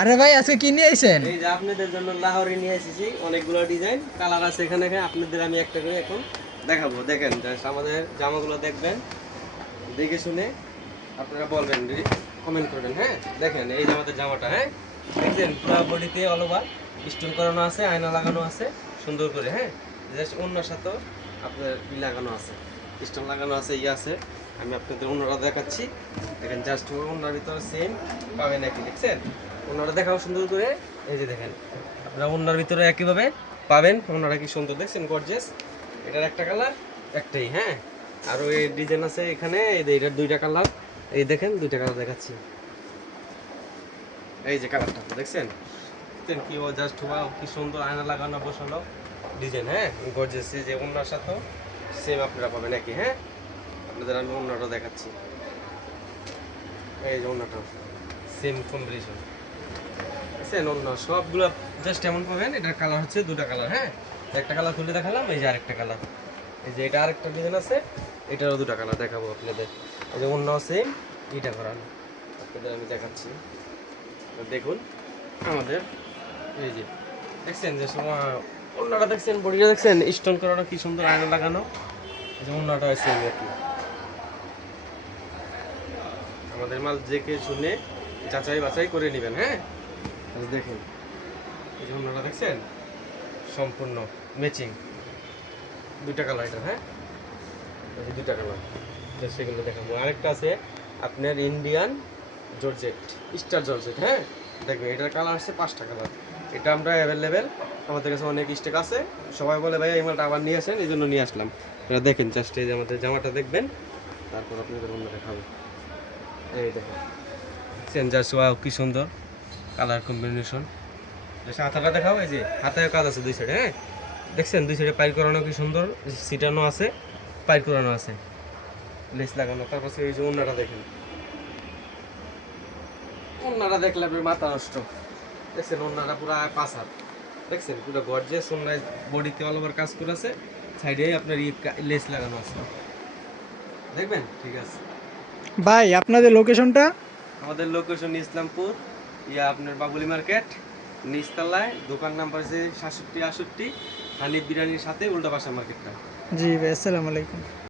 আরে ভাই আজকে কি নিয়ে আইছেন? এই যে আপনাদের জন্য লাহোরি নিয়ে এসেছি, অনেকগুলো ডিজাইন কালার আছে এখানে। আপনাদের আমি একটা করে এখন দেখাবো। দেখেন জাস্ট আমাদের জামাগুলো দেখবেন, দেখে শুনে আপনারা বলবেন, কমেন্ট করবেন। হ্যাঁ দেখেন এই যে আমাদের জামাটা, হ্যাঁ দেখছেন পুরো বডিতে অল ওভার স্টোন করানো আছে, আয়না লাগানো আছে সুন্দর করে। হ্যাঁ জাস্ট অন্যর সাথেও আপনার লাগানো আছে, স্টোন লাগানো আছে, আছে। আমি আপনাদের অন্যরা দেখাচ্ছি। দেখেন জাস্ট অন্যার ভিতরে সেম পাবেন একই, দেখছেন অন্যরা দেখাও সুন্দর করে। এই যে দেখেন আপনারা অন্যার ভিতরে একইভাবে পাবেন। অন্যরা কি সুন্দর দেখছেন, গর্জিয়াস। এটার একটা কালার একটাই। হ্যাঁ আরও এই ডিজাইন আছে এখানে, এই যে এটার দুইটা কালার। এই দেখেন দুইটা কালার দেখাচ্ছি। এই যে কালারটা দেখছেন, দেখছেন কি ও জাস্ট ওয়াও, কি সুন্দর আয়না লাগানো বসানো ডিজাইন। হ্যাঁ গর্জিয়াস, যে অন্যার সাথেও সেম আপনারা পাবেন একই। হ্যাঁ আপনাদের আমি অন্যটা দেখাচ্ছি। এই যে অন্যটা সেম কম্বিনেশন, দেখছেন অন্য সবগুলো জাস্ট এমন পাবেন। এটার কালার হচ্ছে দুটা কালার। হ্যাঁ একটা কালার খুলে দেখালাম, এই যে আরেকটা কালার। এই যে এটা আরেকটা ডিজাইন আছে, এটারও দুটা কালার দেখাবো আপনাদের। এই যে অন্য সেম এটা করানো আপনাদের আমি দেখাচ্ছি। দেখুন আমাদের এই যে দেখছেন যে অন্যটা দেখছেন, বডিটা দেখছেন স্টোন করানো, কি সুন্দর আয়না লাগানো। এই যে অন্যটা সেম আর কি। আমাদের মাল দেখে শুনে যাচাই বাছাই করে নেবেন। হ্যাঁ দেখুন এই যে অন্যটা দেখছেন সম্পূর্ণ ম্যাচিং, দুইটা কালার এটা। হ্যাঁ এই যে দুইটা কালার, সেগুলো দেখাবো। আরেকটা আছে আপনার ইন্ডিয়ান জর্জেট, স্টার জর্জেট। হ্যাঁ দেখবেন এটার কালার আছে পাঁচটা কালার। এটা আমরা অ্যাভেলেবেল, আমাদের কাছে অনেক স্টক আছে। সবাই বলে ভাই এই মালটা আবার নিয়ে আসেন, এই জন্য নিয়ে আসলাম। এটা দেখেন জাস্ট, এই যে আমাদের জামাটা দেখবেন, তারপর আপনাদের অন্য দেখাবো। এই দেখেন চেঞ্জার সোয়া, কি সুন্দর কালার কম্বিনেশন। হাতাটা দেখাও, এই যে হাতায় কাজ আছে দুই সাইডে। হ্যাঁ দেখছেন দুই সাইডে পাইর করানো, কি সুন্দর সিটানো আছে, পাইর করানো আছে, লেস লাগানো। তারপর এই যে অন্যটা দেখেন, অন্যটা দেখলে আপনার মাথা নষ্ট। দেখছেন অন্যটা পুরো পাঁচ হাত, দেখছেন পুরো গর্জিয়াস। অন্যায় বডিতে অল ওভার কাজ করে আছে, সাইডে আপনার লেস লাগানো আছে, দেখবেন। ঠিক আছে ভাই আপনাদের লোকেশনটা? আমাদের লোকেশন ইসলামপুর, আপনার বাবুলি মার্কেট নিচতলায়, দোকান নাম্বার আছে 67 68, হানিফ বিরিয়ানির সাথে উল্টা পাশা মার্কেটটা। জি ভাই, আসসালামু আলাইকুম।